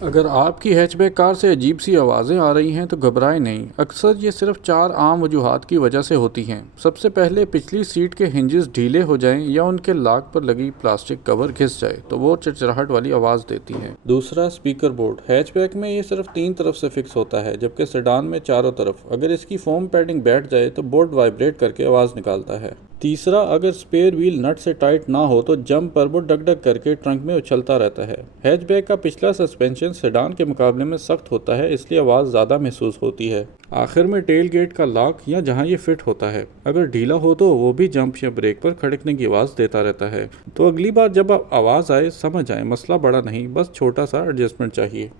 अगर आपकी hatchback car से अजीब सी आवाज़ें आ रही हैं तो घबराएं नहीं। अक्सर ये सिर्फ 4 आम वजूहात की वजह से होती हैं। सबसे पहले पिछली सीट के हिंजेस ढीले हो जाएं या उनके लॉक पर लगी प्लास्टिक कवर घिस जाए तो वो चिड़चिड़ाहट वाली आवाज़ देती है। दूसरा, स्पीकर बोर्ड। हैचबैक में ये सिर्फ 3 तरफ से फिक्स होता है, जबकि सेडान में चारों तरफ। अगर इसकी फोम पैडिंग बैठ जाए तो बोर्ड वाइब्रेट करके आवाज़ निकालता है। तीसरा, अगर स्पेयर व्हील नट से टाइट ना हो तो जंप पर वो डग डग करके ट्रंक में उछलता रहता है। हैचबैक का पिछला सस्पेंशन सेडान के मुकाबले में सख्त होता है, इसलिए आवाज़ ज़्यादा महसूस होती है। आखिर में टेल गेट का लॉक या जहां ये फिट होता है, अगर ढीला हो तो वो भी जंप या ब्रेक पर खड़कने की आवाज़ देता रहता है। तो अगली बार जब आवाज़ आए समझ आए मसला बड़ा नहीं, बस छोटा सा एडजस्टमेंट चाहिए।